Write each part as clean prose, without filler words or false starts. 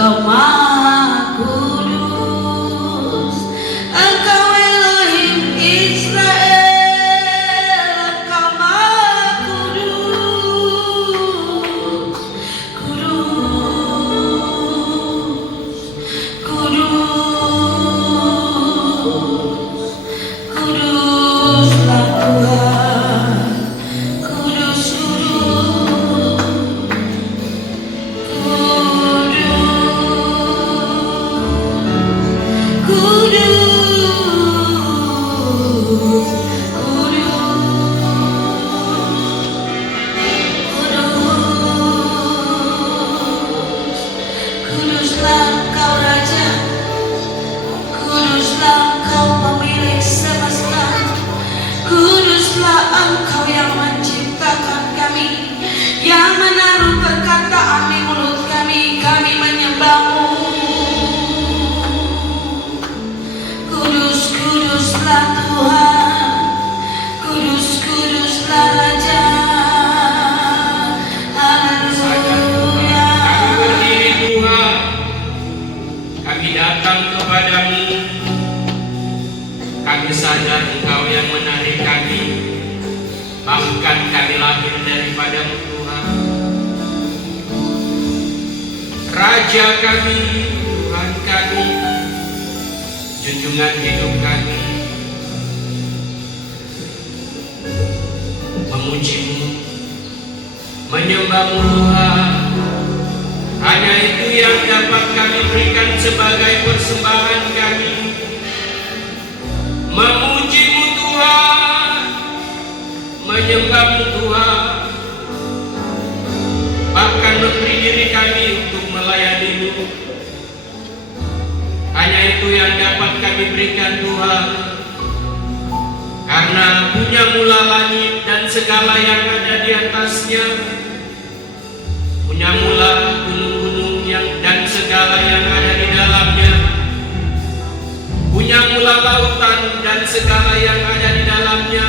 Engkau Maha Kudus, Engkau Elohim Israel, Engkau Maha Kudus, Kudus, Kudus, Kuduslah Tuhan, Kudus, Kuduslah Engkau Raja, Kuduslah Engkau pemilik semesta, Kuduslah Engkau yang menciptakan kami, yang menaruh perkataan di mulut kami menyembah-Mu. Kudus, kuduslah Tuhan, kudus, kuduslah Raja. Haleluya. Kami berdiri Tuhan, kami datang kepadamu. Kami sadar Engkau yang menarik kami, bahkan kami lahir daripadamu Tuhan. Raja kami, Tuhan kami, junjungan hidup kami, memuji-Mu, menyembah-Mu Tuhan. Hanya itu yang dapat kami berikan sebagai persembahan kami, memuji-Mu Tuhan, menyembah-Mu Tuhan, bahkan memberi diri kami untuk melayani-Mu. Hanya itu yang dapat kami berikan Tuhan, karena punya mula langit dan segala yang ada di atasnya, punya mula gunung-gunung dan segala yang ada di dalamnya, punya mula lautan dan segala yang ada di dalamnya.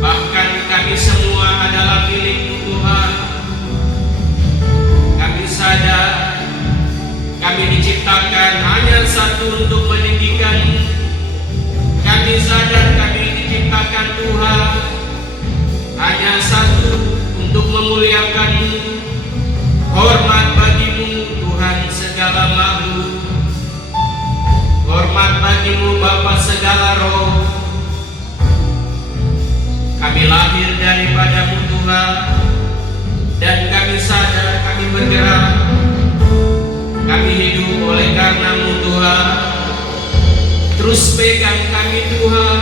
Bahkan kami semua adalah milik-Mu Tuhan. Kami sadar kami diciptakan hanya satu untuk meninggikan-Mu. Kami sadar kami diciptakan Tuhan hanya satu untuk memuliakan-Mu. Hormat bagi-Mu Tuhan segala makhluk, hormat bagi-Mu Bapa segala roh. Kami lahir daripada-Mu Tuhan, dan kami sadar kami bergerak, kami hidup oleh karena-Mu Tuhan. Terus pegang kami Tuhan,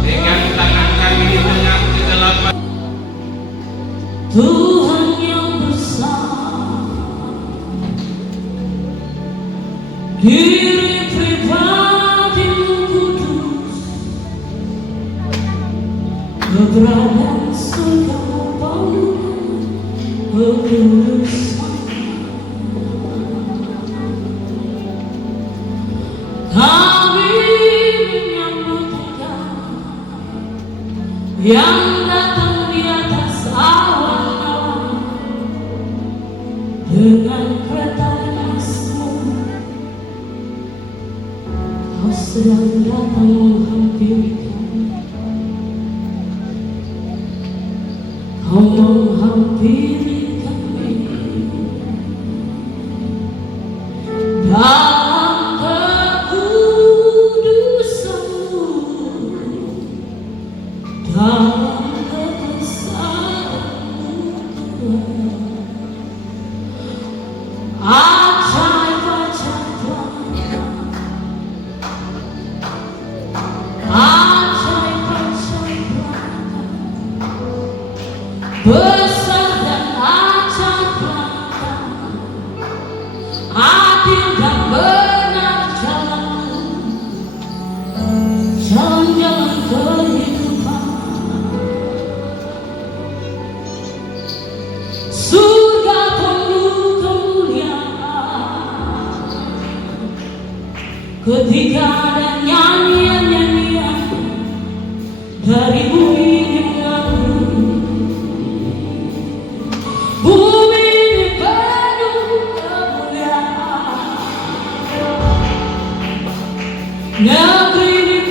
pegang tangan kami di tengah kegelapan. Tuhan yang besar, diri pribadi-Mu kudus, keberadaan surga penuh kekudusan. Kami menyambut Engkau yang datang di atas awan-awan dengan kereta emas-Mu. Kau sedang datang menghampiri kami, Kau menghampiri kami dalam kekudusan-Mu, dalam kebesaran-Mu Tuhan. Ajaib-ajaib besar dan ajaib, adil dan benar jalan-Mu, jalan-jalan kehidupan. Surga penuh kemuliaan, ketika ada nyanyian-nyanyian dari bumi yang bumi ini penuh negeri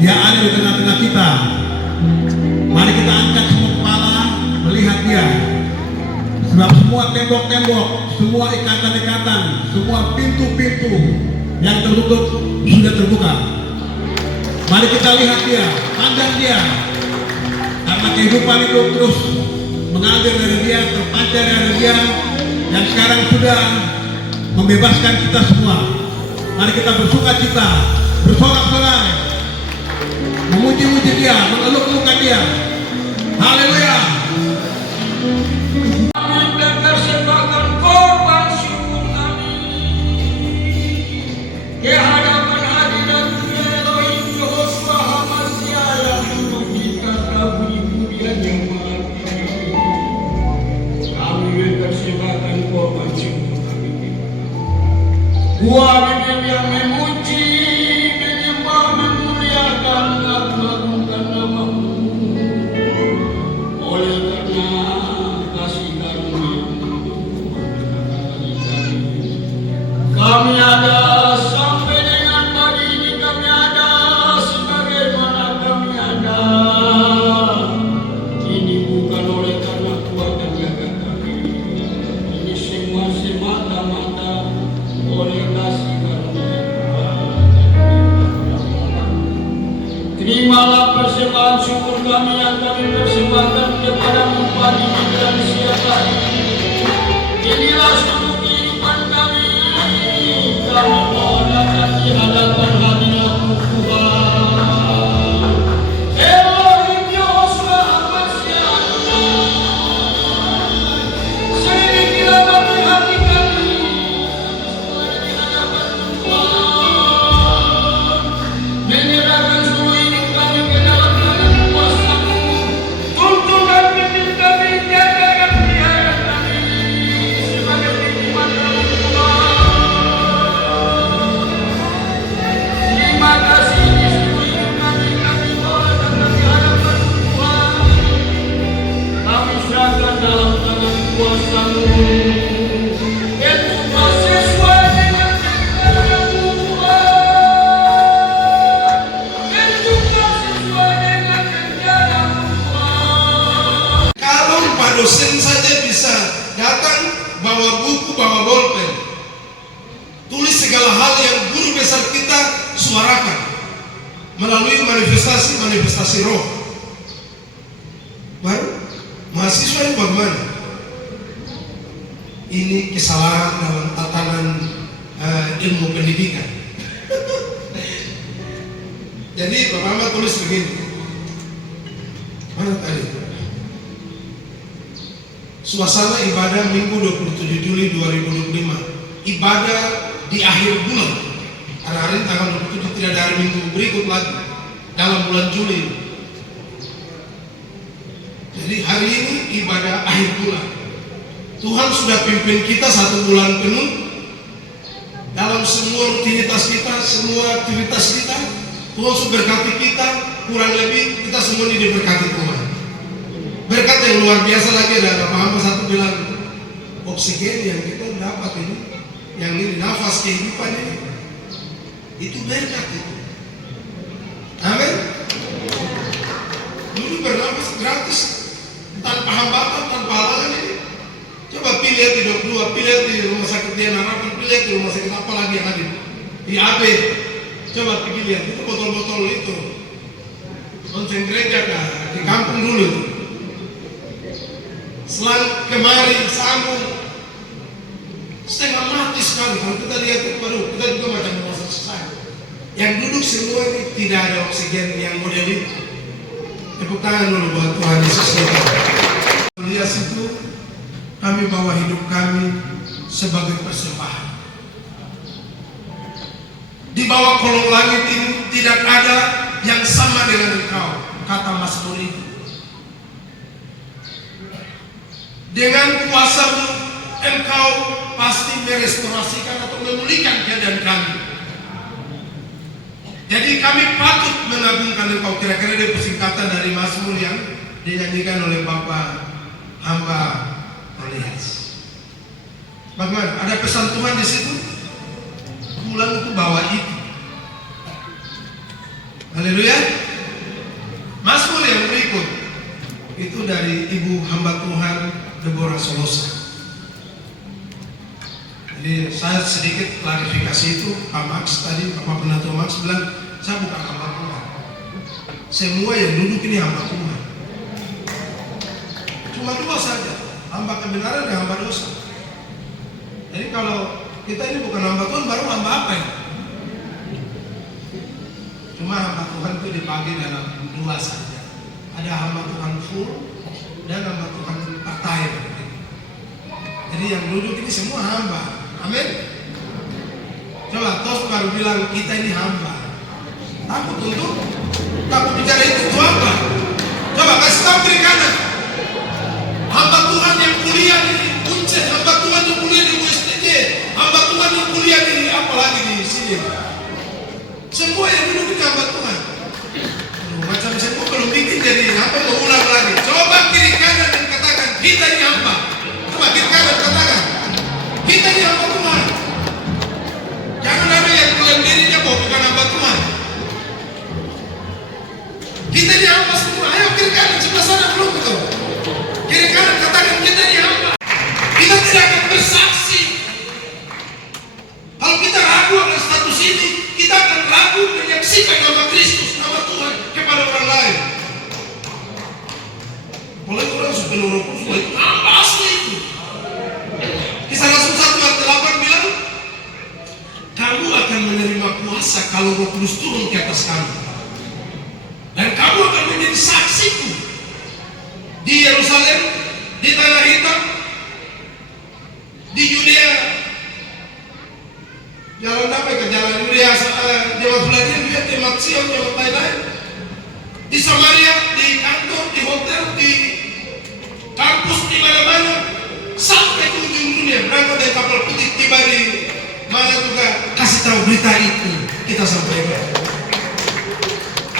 Dia ada di tengah-tengah kita. Mari kita angkat semua kepala melihat dia. Sebab semua tembok-tembok, semua ikatan-ikatan, semua pintu-pintu yang tertutup sudah terbuka. Mari kita lihat dia, pandang dia. Karena kehidupan itu terus mengalir dari dia, terpancar dari dia, yang sekarang sudah membebaskan kita semua. Mari kita bersuka cita, bersorak-sorai, memuji-muji dia, mengeluk-elukkan dia. Haleluya. Dan persembahkan korban syukur kami di hadapan hadirat Elohim Yehova Hamasya yang hidup di kata budi-budian yang maha tinggi. Kami persembahkan korban syukur kami. Buah bibir yang memuji, menyembah, memuliakan, mengagungkan nama-Mu. Oleh karena kasih karunia-Mu, kami ada sampai dengan pagi ini, kami ada sebagaimana kami ada. Ini bukan oleh karena kuat dan jaga kami, ini semua semata-mata oleh kasih karunia. Terimalah persembahan syukur kami yang kami persembahkan kepada-Mu pagi ini dan siang hari. Inilah seluruh kehidupan kami. Kami mohonkan di hadapan hadirat-Mu Tuhan. Elohim Yehova Hamasya, selidiki bagi hati kami di hadapan-Mu Tuhan. Menyerahkan seluruh hidup kami ke dalam tangan kuasa-Mu. Tuntun dan pimpin kami, jaga dan pelihara kami sebagai melalui manifestasi roh. Baru mahasiswa ini bagaimana? Ini kesalahan dalam tatanan ilmu pendidikan. Jadi Bapak Ahmad tulis begini. Mana tadi? Suasana ibadah Minggu 27 Juli 2025. Ibadah di akhir bulan. Karena hari ini tanggal 27 tidak ada hari Minggu berikut lagi dalam bulan Juli. Jadi hari ini ibadah akhir bulan. Tuhan sudah pimpin kita 1 bulan penuh dalam semua rutinitas kita, semua aktivitas kita. Tuhan sudah berkati kita, kurang lebih kita semua ini diberkati Tuhan. Berkat yang luar biasa lagi ada Bapak satu bilang, oksigen yang kita dapat ini, yang ini nafas kehidupan ini, itu berkat itu. Amin. Dulu bernafas gratis, tanpa hambatan, tanpa halangan ini. Coba pilih di Dok 2, pilih di rumah sakit Dian Harapan, pilih di rumah sakit apa lagi yang ada di AB. Coba pergi lihat, itu botol-botol itu lonceng gereja kah? Di kampung dulu itu. Selang kemari, sambung setengah mati sekali. Kalau kita lihat itu baru, kita juga macam merasa selesai. Yang duduk semua ini tidak ada oksigen yang model itu. Tepuk tangan dulu buat Tuhan Yesus kita. Lihat itu, kami bawa hidup kami sebagai persembahan. Di bawah kolong langit ini tidak ada yang sama dengan engkau, kata Mazmur itu. Dengan kuasamu engkau pasti merestorasikan atau memulihkan keadaan kami. Jadi kami patut mengagungkan engkau. Kira-kira dia persingkatan dari Mazmur yang dinyanyikan oleh Bapak hamba Elias. Bagaimana? Ada pesan Tuhan di situ? Pulang itu bawa itu. Haleluya. Mazmur yang berikut itu dari ibu hamba Tuhan Deborah Solosa. Jadi saya sedikit klarifikasi itu. Pak Max tadi, Bapak Penatua Max bilang saya bukan hamba Tuhan. Semua yang duduk ini hamba Tuhan. Cuma 2 saja, hamba kebenaran dan hamba dosa. Jadi kalau kita ini bukan hamba Tuhan, baru hamba apa ya? Cuma hamba Tuhan itu dibagi dalam 2 saja. Ada hamba Tuhan full dan hamba Tuhan part-time. Jadi yang duduk ini semua hamba. Amin. Coba Tos baru bilang kita ini hamba. Takut untuk takut bicara itu apa? Coba kasih tahu kiri kanan. Hamba Tuhan yang kuliah di Uncen, hamba Tuhan yang kuliah di USTJ, hamba Tuhan yang kuliah di apalagi di sini. Semua yang duduk di hamba Tuhan. Macam semua belum bikin jadi apa mau ulang lagi. Coba kiri kanan dan katakan kita ini hamba. Coba kiri kanan katakan kita ini hamba Tuhan. Jangan ada yang klaim dirinya bahwa bukan hamba Tuhan. Kita ini hamba semua. Ayo kiri kanan sebelah sana belum betul. Kiri kanan katakan kita ini hamba. Kita tidak akan bersaksi. Kalau kita ragu akan status ini, kita akan ragu menyaksikan nama Kristus, nama Tuhan kepada orang lain. Oleh orang sepenuh Roh Kudus, itu hamba asli itu. Kisah Rasul 1 ayat 8 bilang, kamu akan menerima kuasa kalau Roh Kudus turun ke atas kamu, dan kamu akan menjadi saksiku di Yerusalem, di Tanah Hitam, di Yudea, jalan apa ke jalan Yudea, Jawa Belanda, juga di Maksium, Jawa Thailand, di Samaria, di kantor, di hotel, di kampus, di mana-mana, sampai ke ujung dunia. Berangkat dari kapal putih, tiba di mana juga kasih tahu berita itu kita sampaikan.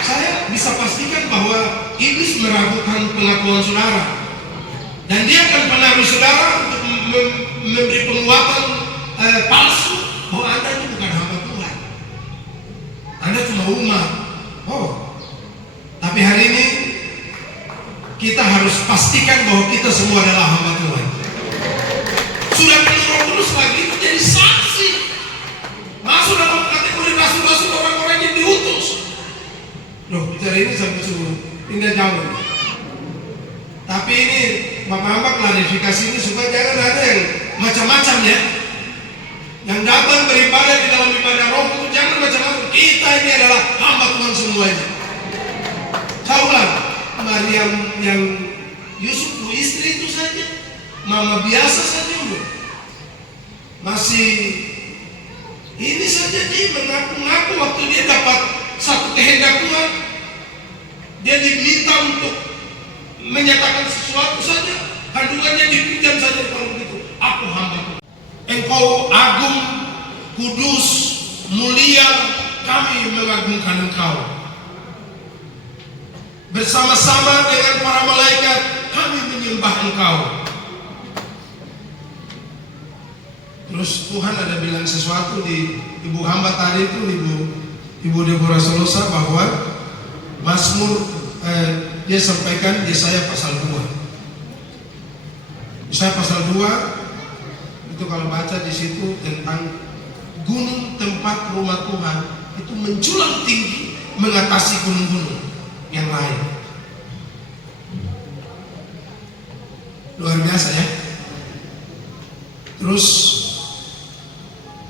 Saya bisa pastikan bahwa iblis meragukan pengakuan saudara, dan dia akan menaruh saudara untuk memberi penguatan palsu bahwa Anda itu bukan hamba Tuhan, Anda cuma umat. Tapi hari ini kita harus pastikan bahwa kita semua adalah hamba Tuhan. Sudah penuh Roh Kudus lagi itu jadi saksi, masuk dalam kategori rasul-rasul, orang-orang yang diutus. ini sampai suruh tinggal jauh. Tapi ini Bapak klarifikasi ini supaya jangan ada yang macam-macam ya. Yang datang beribadah di dalam ibadah roh itu jangan macam-macam. Kita ini adalah hamba Tuhan semuanya. Saya ulang, Maryam yang Yusuf bu istri itu saja, mama biasa saja udah. Masih ini saja dia mengaku-ngaku waktu dia dapat satu kehendak Tuhan. Dia diminta untuk menyatakan sesuatu saja, kandungannya dipinjam saja kalau begitu. Aku hamba Tuhan. Engkau agung, kudus, mulia, kami mengagungkan Engkau. Bersama-sama dengan para malaikat kami menyembah Engkau. Terus Tuhan ada bilang sesuatu di ibu hamba tadi itu, Ibu Deborah Solosa, bahwa Mazmur dia sampaikan Yesaya pasal 2. Yesaya pasal 2 itu kalau baca di situ tentang gunung tempat rumah Tuhan itu menjulang tinggi mengatasi gunung-gunung yang lain. Luar biasa ya. Terus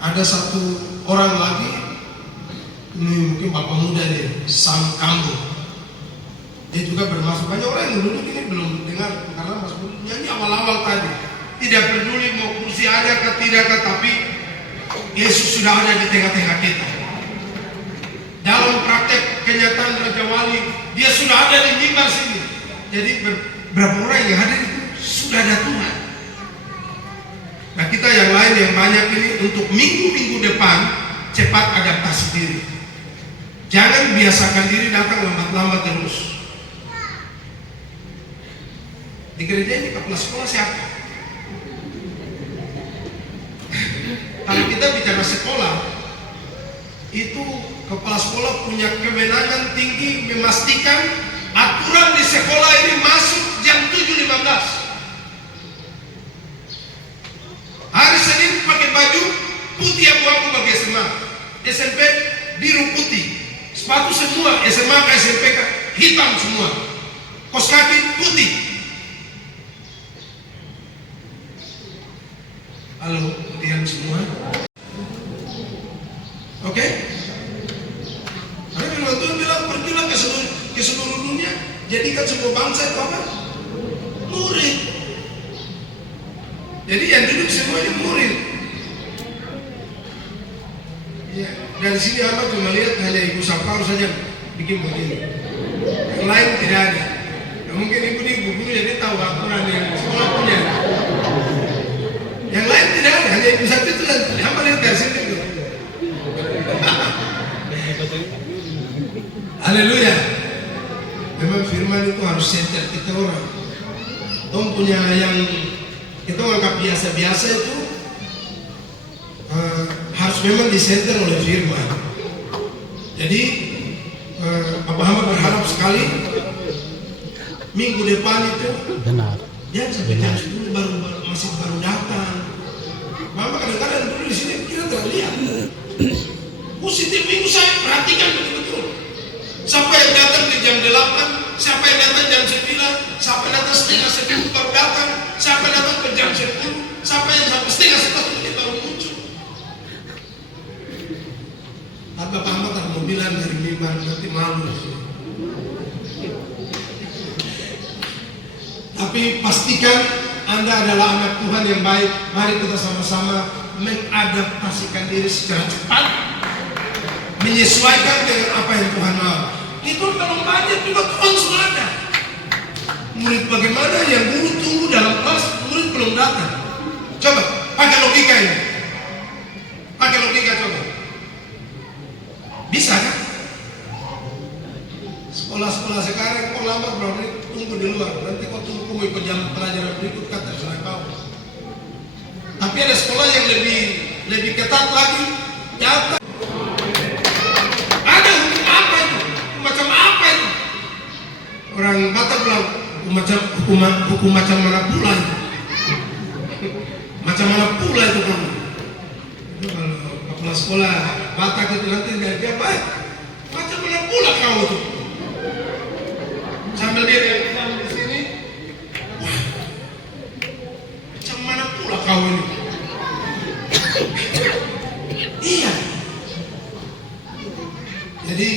ada satu orang lagi, ini mungkin bapak muda nih, Sam Kambu. Dia juga bermasuk. Banyak orang yang duduk ini belum dengar karena Mas Budi nyanyi awal-awal tadi. Tidak peduli mau kursi ada atau tidak, tapi Yesus sudah ada di tengah-tengah kita. Dalam praktek kenyataan Raja Wali, dia sudah ada di mimbar sini. Jadi berapa orang yang hadir itu sudah ada Tuhan. Nah kita yang lain yang banyak ini untuk minggu-minggu depan cepat adaptasi diri. Jangan biasakan diri datang lambat-lambat terus. Di gereja ini kepala sekolah siapa? Kalau kita bicara sekolah, itu kepala sekolah punya kewenangan tinggi memastikan aturan di sekolah ini masuk jam 7.15. Hari Senin pakai baju putih abu-abu bagi SMA, SMP biru putih, sepatu semua SMA ke SMP hitam semua, kos kaki putih. Halo, putihan semua. Oke? Karena firman Tuhan bilang pergilah ke seluruh dunia, jadikan semua bangsa itu apa? Murid. Jadi yang duduk semuanya murid. Ya, dari sini apa cuma lihat hanya Ibu Sapar saja bikin begini. Yang lain tidak ada. Ya, mungkin ibu guru jadi tahu aturan yang sekolah punya. Yang lain tidak ada, hanya Ibu satu itu dan apa lihat dari sini itu. Haleluya. Memang firman itu harus center kita orang. Tom punya yang kita anggap biasa-biasa itu harus memang disenter oleh firman. Jadi Bapak hamba berharap sekali minggu depan itu benar. Jangan sampai jam 10 masih baru datang. Mama kadang-kadang dulu di sini kita terlihat positif minggu saya perhatikan betul-betul. Siapa yang datang di jam 8, siapa yang datang jam 9, siapa yang datang setengah 10 baru datang, siapa yang datang ke jam 10, siapa yang sampai setengah 11 menit baru muncul. Tapi Bapak hamba tak mau bilang dari mimbar nanti malu. Tapi pastikan Anda adalah anak Tuhan yang baik. Mari kita sama-sama mengadaptasikan diri secara cepat, menyesuaikan dengan apa yang Tuhan mau. Itu kalau banyak juga Tuhan sudah ada. Murid bagaimana yang guru tunggu dalam kelas, murid belum datang. Coba pakai logika ini. Pakai logika coba. Bisa kan? Sekolah-sekolah sekarang kok lambat berapa menit tunggu di luar. Nanti kok tunggu mau ikut jam pelajaran berikut kata sudah kau. Tapi ada sekolah yang lebih ketat lagi. Nyata. Ada hukum apa itu? Macam apa itu? Orang Batak bilang hukum macam mana pula itu? Macam mana pula itu kamu? Kalau kepala sekolah Batak itu nanti dia baik. Macam mana pula kau itu? sambil dia yang di sini. Wah, macam mana pula kau ini? Iya. Jadi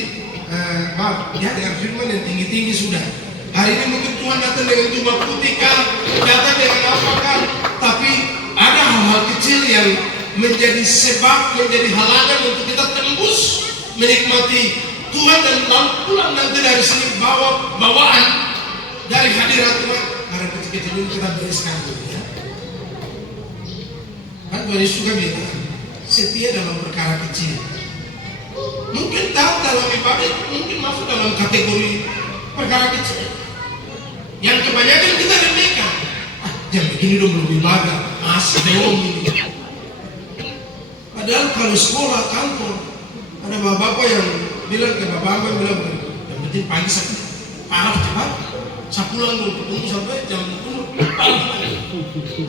maaf ya, dengan firman yang tinggi-tinggi sudah. Hari ini mungkin Tuhan datang dengan jubah putih kan, datang dengan apa kan, tapi ada hal-hal kecil yang menjadi sebab, menjadi halangan untuk kita tembus menikmati Tuhan dan pulang nanti dari sini bawa bawaan dari hadirat Tuhan. Karena kecil-kecil ini kita bereskan dulu ya. Kan Tuhan Yesus juga bilang, setia dalam perkara kecil. Mungkin tahu dalam ibadah, mungkin masuk dalam kategori perkara kecil. Yang kebanyakan kita remehkan. Jam begini dong belum ibadah, masih belum ini. Padahal kalau sekolah, kantor, ada bapak-bapak yang bilang ke bapak-bapak bilang, yang penting pagi sakit, parah cepat, saya pulang dulu ketemu sampai jam 10 pagi.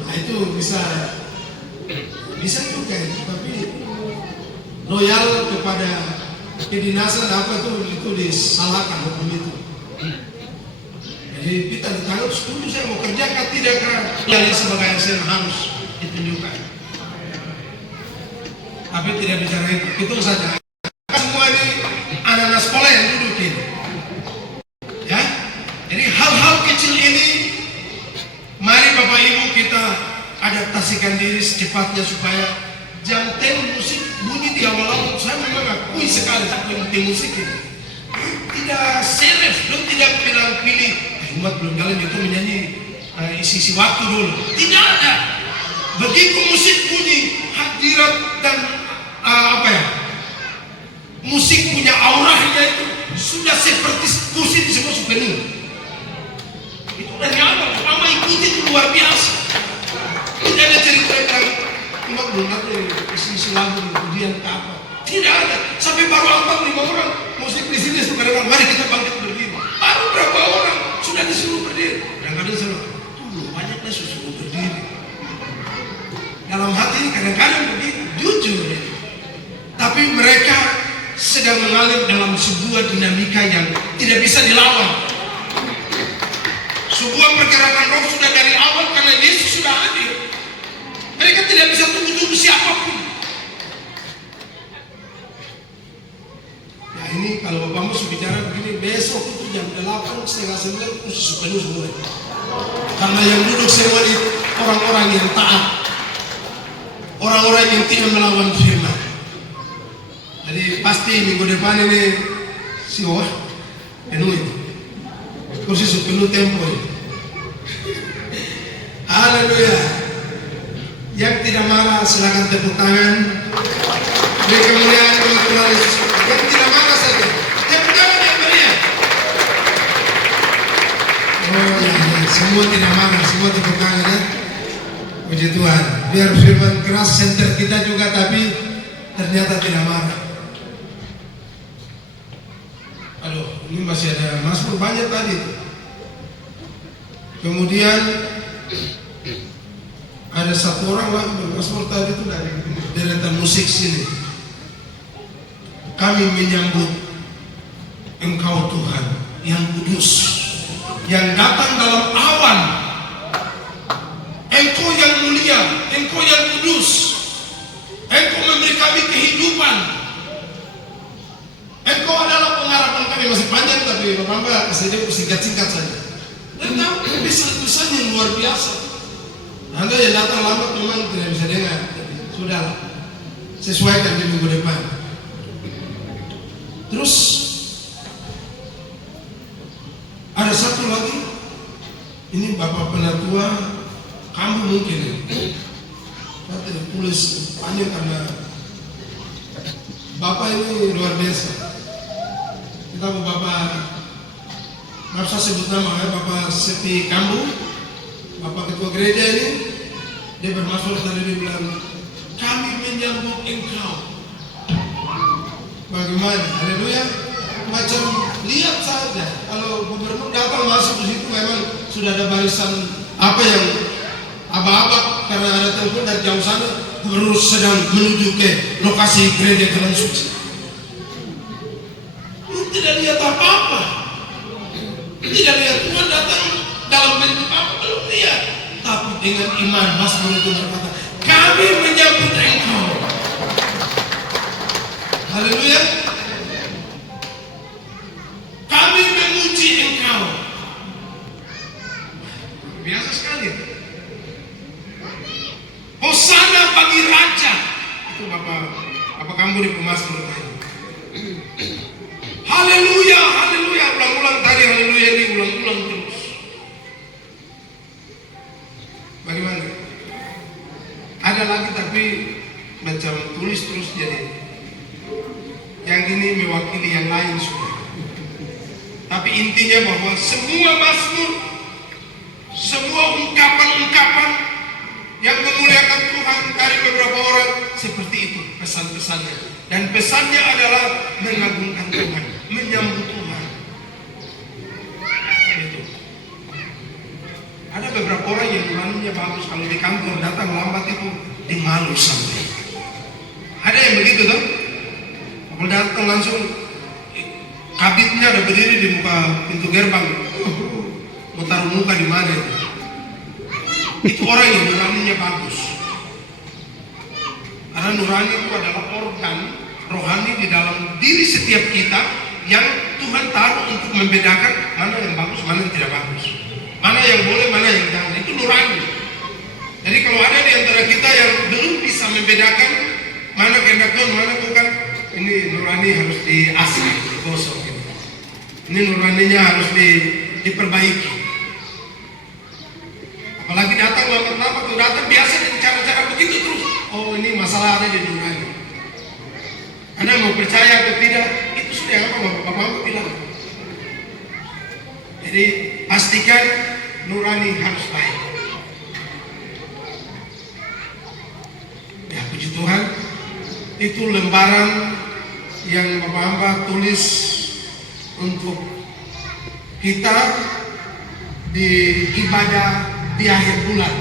Nah itu bisa juga, tapi loyal kepada kedinasan apa itu disalahkan hukum itu. Jadi kita ditangkap setuju saya mau kerjakan tidak kan yang sebagai hasil harus ditunjukkan. Tapi tidak bicara itu saja. Semua ini anak-anak sekolah yang duduk ini. Ya, jadi hal-hal kecil ini mari Bapak Ibu kita adaptasikan diri secepatnya supaya jam 10 musik bunyi di awal-awal. Saya memang akui sekali penting musik ini. Tidak serius, belum tidak pilih umat belum jalan itu menyanyi isi waktu dulu. Tidak ada. Begitu musik bunyi hadirat dan musik punya auranya itu sudah seperti kursi di semua penuh. Itu dari awal, mama ikuti itu luar biasa. Tidak ada cerita yang umat belum ada isi lagu kemudian apa. Tidak ada. Sampai baru 4-5 orang musik di sini suka dengar. Mari kita bangkit berdiri. Baru berapa orang sudah disuruh berdiri. Kadang-kadang saya tuh banyaknya suruh berdiri. Dalam hati kadang-kadang begitu jujur. Tapi mereka sedang mengalir dalam sebuah dinamika yang tidak bisa dilawan. Sebuah pergerakan roh sudah dari awal karena Yesus sudah hadir. Mereka tidak bisa tunggu-tunggu siapapun. Nah ini kalau Bapak Mus bicara begini, besok itu jam 8, setengah 9 khusus penuh semua. Karena yang duduk semua ini orang-orang yang taat, orang-orang yang tidak melawan firman. Jadi pasti minggu depan ini siwah penuh itu, kursi penuh tempo itu. Haleluya. Yang tidak marah silakan tepuk tangan. Beri kemuliaan bagi Tuhan Yesus. Yang tidak marah saja tepuk tangan yang meriah. Oh ya, semua tidak marah, semua tepuk tangan ya. Puji Tuhan. Biar firman keras center kita juga tapi ternyata tidak marah. Aduh, ini masih ada Mazmur banyak tadi. Kemudian ada satu orang lah Mazmur tadi itu dari deretan musik sini. Kami menyambut Engkau Tuhan yang kudus, yang datang dalam awan. Engkau yang mulia, Engkau yang kudus. Engkau memberi kami kehidupan. Engkau adalah pengharapan kami. Masih panjang tapi Bapak kesedihan singkat-singkat saja. Dan tahu pesan-pesan yang luar biasa. Anda yang datang lambat memang tidak bisa dengar. Sudahlah, sesuaikan di minggu depan. Terus ada satu lagi. Ini Bapak Penatua, kamu mungkin saya tidak tulis panjang karena Bapak ini luar biasa. Kita Bapak, maaf saya sebut nama ya, Bapak Sepi Kambu, Bapak Ketua Gereja ini, dia bermasuk tadi dia bilang, kami menyambut Engkau. Bagaimana? Haleluya. Macam lihat saja, kalau gubernur datang masuk di situ memang sudah ada barisan apa yang abang-abang karena ada telepon dari jauh sana terus sedang menuju ke lokasi gereja Jalan Suci. Tidak lihat apa-apa. Tidak lihat Tuhan datang dalam bentuk apa, belum lihat. Tapi dengan iman Mazmur itu berkata, kami menyambut Engkau. Haleluya. Kami memuji Engkau. Biasa sekali. Hosana bagi Raja. Itu Bapak Kambu di Mazmur tadi. Haleluya, haleluya. Ulang-ulang tadi haleluya ini ulang-ulang terus. Bagaimana? Ada lagi tapi macam tulis terus jadi. Yang ini mewakili yang lain sudah. Tapi intinya bahwa semua mazmur, semua ungkapan-ungkapan yang memuliakan Tuhan dari beberapa orang seperti itu pesan-pesannya. Dan pesannya adalah mengagungkan Tuhan, menyambut Tuhan. Itu. Ada beberapa orang yang nuraninya bagus, kalau di kantor datang lambat itu dimalu sampai. Ada yang begitu tuh. Kalau datang langsung kabitnya ada berdiri di muka pintu gerbang, mau taruh muka di mana itu? Itu orang yang nuraninya bagus. Karena nurani itu adalah organ rohani di dalam diri setiap kita yang Tuhan taruh untuk membedakan mana yang bagus, mana yang tidak bagus, mana yang boleh, mana yang jangan. Itu nurani. Jadi kalau ada di antara kita yang belum bisa membedakan mana kehendak Tuhan, mana bukan, ini nurani harus diasah, digosok. Ini nuraninya harus diperbaiki. Apalagi datang lama-lama tuh datang biasa dengan cara-cara begitu terus. Oh ini masalah ada di nurani. Anda mau percaya atau tidak, itu sudah apa Bapak bilang. Jadi pastikan nurani harus baik. Ya puji Tuhan, itu lembaran yang Bapak hamba tulis untuk kita di ibadah di akhir bulan.